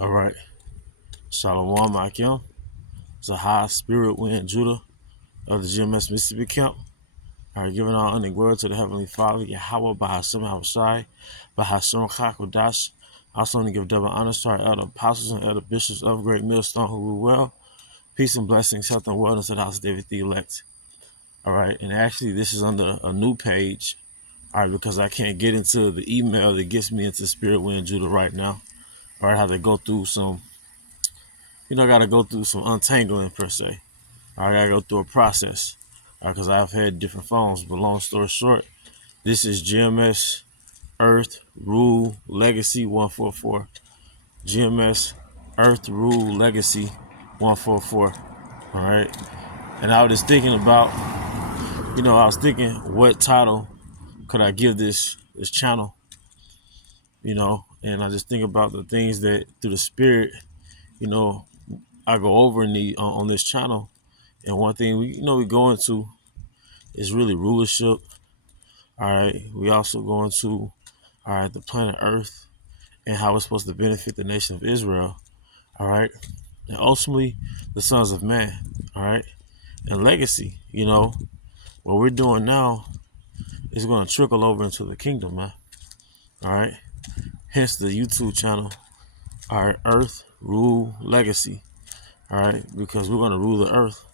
All right. Shalom Akim. It's a high spirit wind Judah of the GMS Mississippi camp. All right, giving all honor and glory to the Heavenly Father, Yahweh, Bahashem Havashai, Bahashem Chakodash. Also, want to give double honors to our elder apostles and elder bishops of Great Millstone who rule well. Peace and blessings, health and wellness to the house of David the elect. All right, and actually, this is under a new page. All right, because I can't get into the email that gets me into Spirit Wind Judah right now. All right, I have to go through some, I got to go through some untangling per se. I gotta go through a process because I've had different phones. But long story short, this is GMS Earth Rule Legacy 144. GMS Earth Rule Legacy 144. All right. And I was thinking about, what title could I give this channel, and I just think about the things that through the spirit, you know, I go over in on this channel. And one thing we go into is really rulership. All right. We also go into the planet Earth and how it's supposed to benefit the nation of Israel. All right. And ultimately the sons of man. All right. And legacy, what we're doing now is going to trickle over into the kingdom, man. All right. Hence the YouTube channel, all right, Earth Rule Legacy. All right. Because we're going to rule the earth.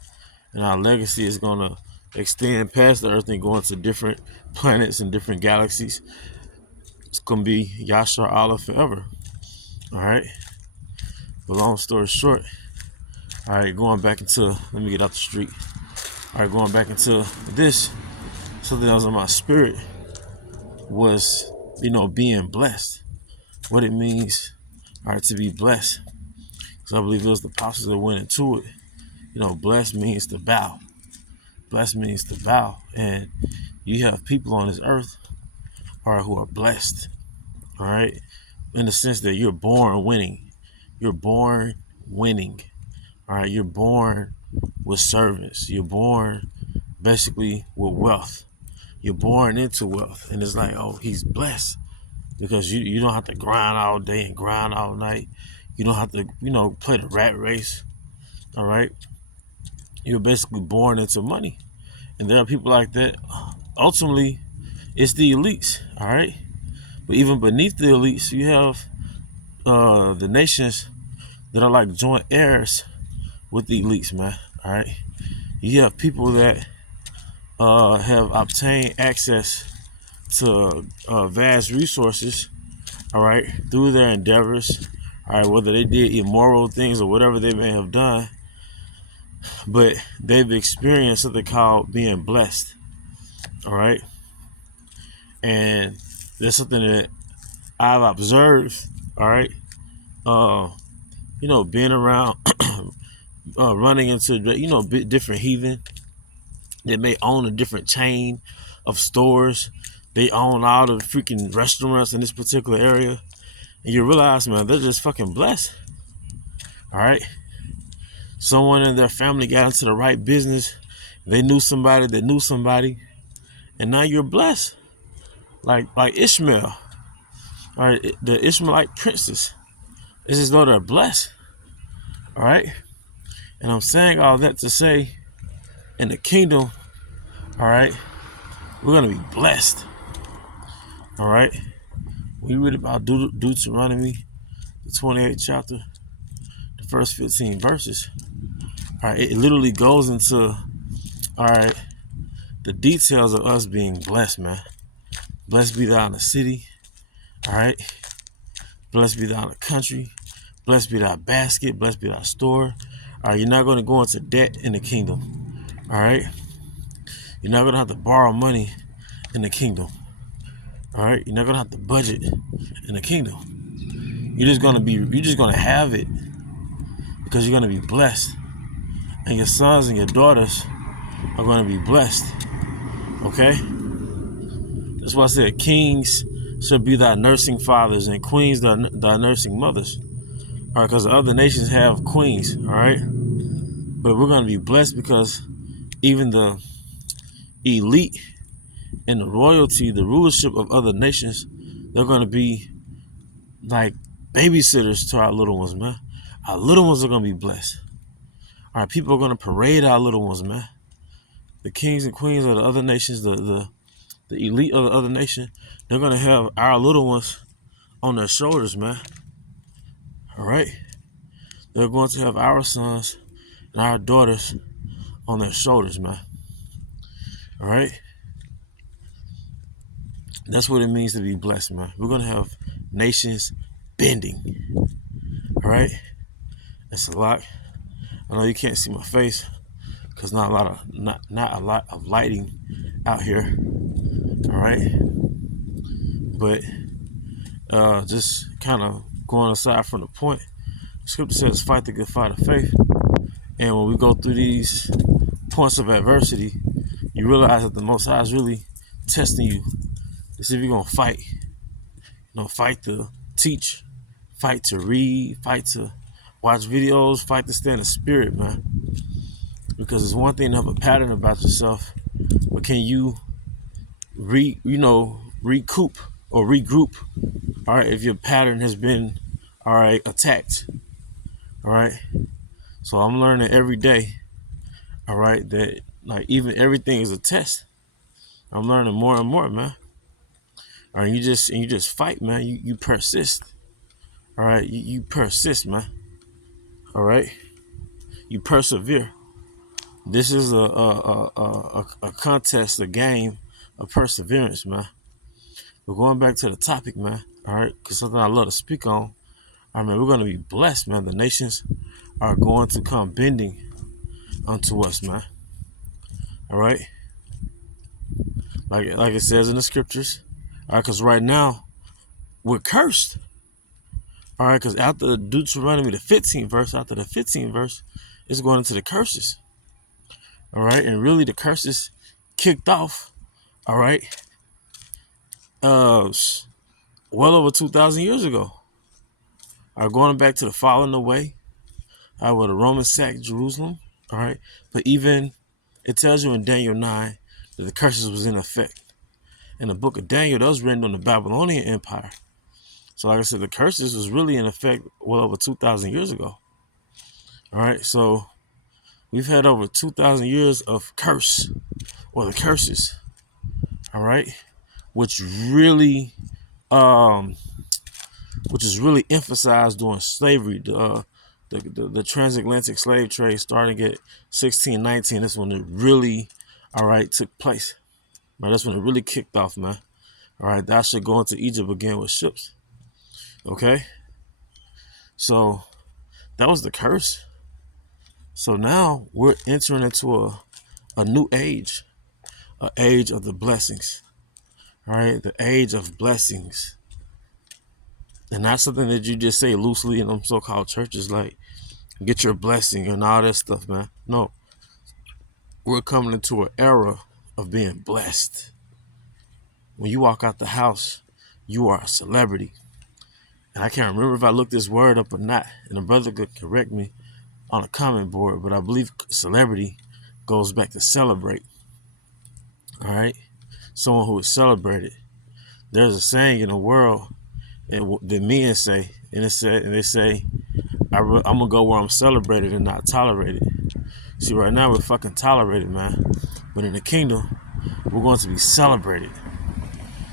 And our legacy is going to extend past the earth and go into different planets and different galaxies. It's going to be Yashar Allah forever. All right. But long story short, all right, going back into, let me get out the street. All right, going back into this, something that was in my spirit was, being blessed. What it means, all right, to be blessed. Because I believe it was the apostles that went into it. Blessed means to bow. Blessed means to bow. And you have people on this earth, all right, who are blessed. All right. In the sense that you're born winning. You're born winning. All right. You're born with servants. You're born basically with wealth. You're born into wealth. And it's like, oh, he's blessed. Because you don't have to grind all day and grind all night. You don't have to, play the rat race. All right. You're basically born into money. And there are people like that. Ultimately, it's the elites. All right. But even beneath the elites, you have the nations that are like joint heirs with the elites, man. All right. You have people that have obtained access to vast resources, all right, through their endeavors, all right, whether they did immoral things or whatever they may have done, but they've experienced something called being blessed, all right. And there's something that I've observed, all right, being around, running into, different heathen that may own a different chain of stores. They own all the freaking restaurants in this particular area. And you realize, man, they're just fucking blessed. All right. Someone in their family got into the right business. They knew somebody that knew somebody. And now you're blessed. Like Ishmael. All right. The Ishmaelite princes. It's as though they're blessed. All right. And I'm saying all that to say, in the kingdom, all right, we're going to be blessed. All right. We read about Deuteronomy, the 28th chapter, the first 15 verses. All right. It literally goes into, all right, the details of us being blessed, man. Blessed be thou in the city. All right. Blessed be thou in the country. Blessed be thy basket. Blessed be thy store. All right. You're not going to go into debt in the kingdom. All right. You're not going to have to borrow money in the kingdom. All right. You're not going to have to budget in the kingdom. You're just going to have it because you're going to be blessed. And your sons and your daughters are going to be blessed. Okay. That's why I said kings should be thy nursing fathers and queens thy nursing mothers. All right, because the other nations have queens, all right? But we're going to be blessed because even the elite and the royalty, the rulership of other nations, they're going to be like babysitters to our little ones, man. Our little ones are gonna be blessed. All right, people are gonna parade our little ones, man. The kings and queens of the other nations, the elite of the other nation, they're gonna have our little ones on their shoulders, man. All right, they're going to have our sons and our daughters on their shoulders, man. All right, that's what it means to be blessed, man. We're gonna have nations bending. All right, that's a lot. I know you can't see my face because not a lot of lighting out here. All right, but just kind of going aside from the point. The scripture says, "Fight the good fight of faith." And when we go through these points of adversity, you realize that the Most High is really testing you to see if you're gonna fight. Fight to teach, fight to read, fight to watch videos, fight to stay in the spirit, man. Because it's one thing to have a pattern about yourself, but can you recoup or regroup? All right, if your pattern has been attacked. All right. So I'm learning every day, all right, that like even everything is a test. I'm learning more and more, man. All right, you just fight, man. You persist. All right, you persist, man. All right, you persevere. This is a contest, a game of perseverance, man. We're going back to the topic, man. All right, because something I love to speak on. I mean, we're gonna be blessed, man. The nations are going to come bending unto us, man. All right, like it says in the scriptures. All right, because right now we're cursed. All right, because after Deuteronomy, the 15th verse, after the 15th verse, it's going into the curses. All right, and really the curses kicked off. All right, well over 2,000 years ago. All right, going back to the falling away, where the Romans sacked Jerusalem. All right, but even it tells you in Daniel 9 that the curses was in effect. In the book of Daniel, that was written on the Babylonian Empire. So like I said, the curses was really in effect well over 2,000 years ago. All right, so we've had over 2,000 years of curse, or the curses. All right, which is really emphasized during slavery. The transatlantic slave trade starting at 1619. That's when it really, took place. Right, that's when it really kicked off, man. All right, that should go into Egypt again with ships. Okay, so that was the curse. So now we're entering into a new age, an age of the blessings. All right, the age of blessings. And not something that you just say loosely in them so-called churches, like get your blessing and all that stuff, man. No, we're coming into an era of being blessed. When you walk out the house, you are a celebrity. And I can't remember if I looked this word up or not, and a brother could correct me on a comment board, but I believe celebrity goes back to celebrate. All right, someone who is celebrated. There's a saying in the world that men say, and they say, I'm gonna go where I'm celebrated and not tolerated. See, right now we're fucking tolerated, man, but in the kingdom, we're going to be celebrated.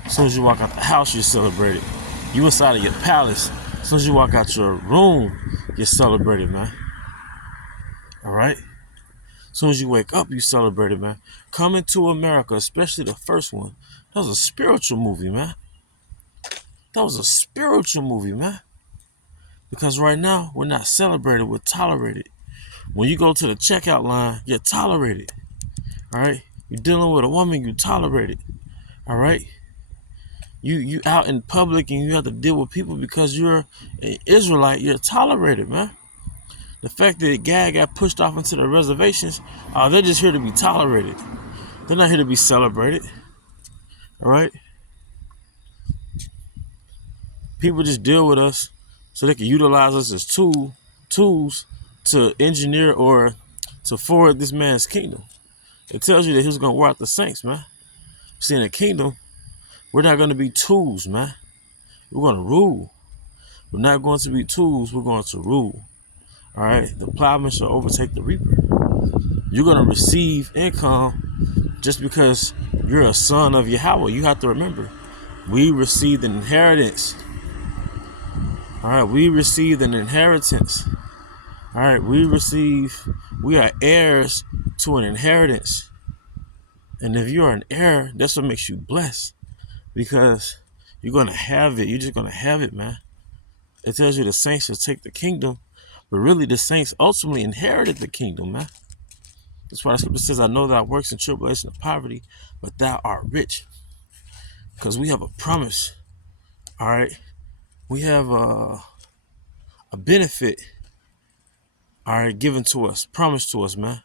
As soon as you walk out the house, you're celebrated. You inside of your palace. As soon as you walk out your room, you're celebrated, man. All right? As soon as you wake up, you celebrated, man. Coming to America, especially the first one, that was a spiritual movie, man. That was a spiritual movie, man. Because right now, we're not celebrated, we're tolerated. When you go to the checkout line, you're tolerated. All right? You're dealing with a woman, you tolerated. All right? You out in public and you have to deal with people because you're an Israelite, you're tolerated, man. The fact that Gad got pushed off into the reservations, they're just here to be tolerated. They're not here to be celebrated. All right? People just deal with us so they can utilize us as tools to engineer or to forward this man's kingdom. It tells you that he's going to wear out the saints, man. See, in the kingdom, we're not going to be tools, man. We're going to rule. We're not going to be tools. We're going to rule. All right. The plowman shall overtake the reaper. You're going to receive income just because you're a son of Yahweh. You have to remember, we received an inheritance. All right. We received an inheritance. All right. We are heirs to an inheritance. And if you are an heir, that's what makes you blessed, because you're going to have it. You're just going to have it, man. It tells you the saints shall take the kingdom, but really the saints ultimately inherited the kingdom, man. That's why the scripture says, I know thy works in tribulation and poverty, but thou art rich. Because we have a promise, all right? We have a benefit, all right, given to us, promised to us, man.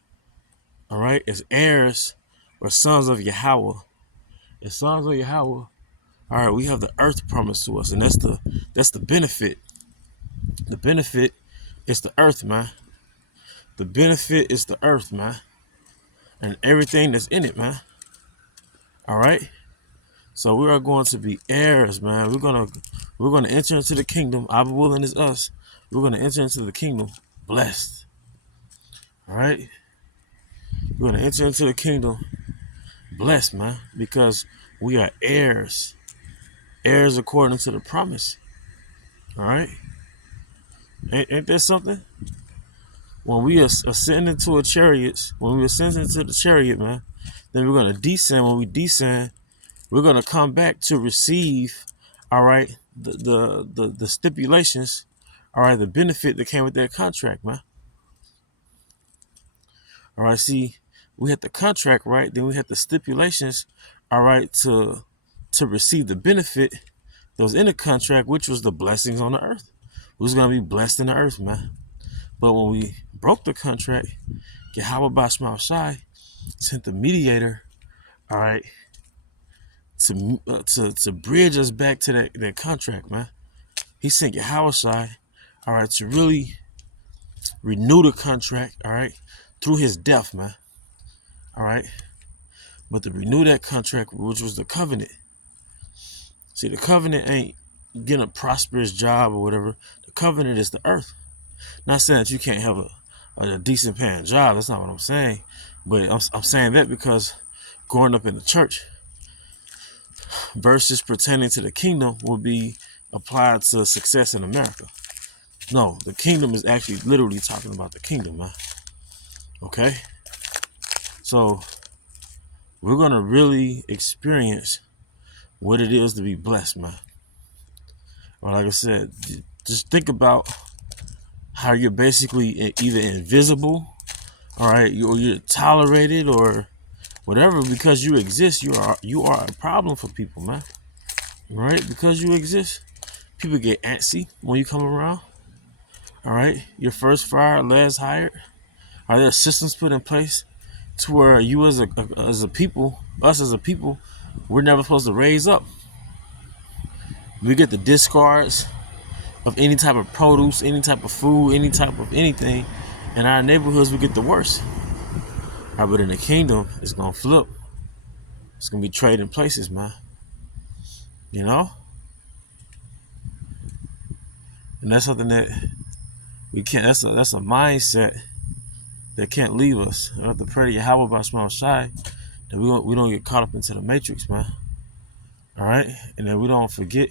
All right? As heirs or sons of Yahweh. As sons of Yahweh, all right, we have the earth promised to us, and that's the benefit. The benefit is the earth, man. The benefit is the earth, man. And everything that's in it, man. All right? So we are going to be heirs, man. We're gonna enter into the kingdom. Our willing is us. We're gonna enter into the kingdom blessed. All right? We're gonna enter into the kingdom blessed, man, because we are heirs. Heirs according to the promise. All right? Ain't that something? When we ascend into when we ascend into the chariot, man, then we're going to descend. When we descend, we're going to come back to receive, all right, the stipulations, all right, the benefit that came with that contract, man. All right, see, we had the contract, right? Then we had the stipulations, all right, to receive the benefit that was in the contract, which was the blessings on the earth. We was going to be blessed in the earth, man. But when we broke the contract, Yahweh Bashmal Shai sent the mediator, all right, to bridge us back to that contract, man. He sent Yahweh Shai, all right, to really renew the contract, all right, through his death, man. All right. But to renew that contract, which was the covenant. See, the covenant ain't getting a prosperous job or whatever. The covenant is the earth. Not saying that you can't have a decent paying job. That's not what I'm saying. But I'm saying that because growing up in the church, verses pertaining to the kingdom will be applied to success in America. No, the kingdom is actually literally talking about the kingdom, man. Okay? So we're going to really experience what it is to be blessed, man. Or like I said, just think about how you're basically either invisible, all right, or you're tolerated or whatever, because you exist. You are a problem for people, man. Right? Because you exist, people get antsy when you come around. All right, your first fired, last hired. Are there systems put in place to where you as a people, us as a people, we're never supposed to raise up? We get the discards of any type of produce, any type of food, any type of anything. In our neighborhoods, we get the worst. But in the kingdom, it's going to flip. It's going to be trading places, man. You know? And that's something that we can't, that's a mindset that can't leave us. I have to pray to Yahweh about small shy that we don't get caught up into the matrix, man. All right? And that we don't forget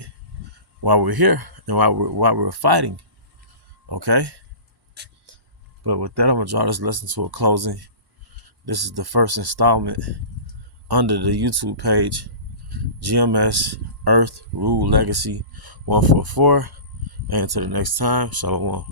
why we're here and why we're fighting. Okay? But with that, I'm going to draw this lesson to a closing. This is the first installment under the YouTube page, GMS Earth Rule Legacy 144. And until the next time, Shalom.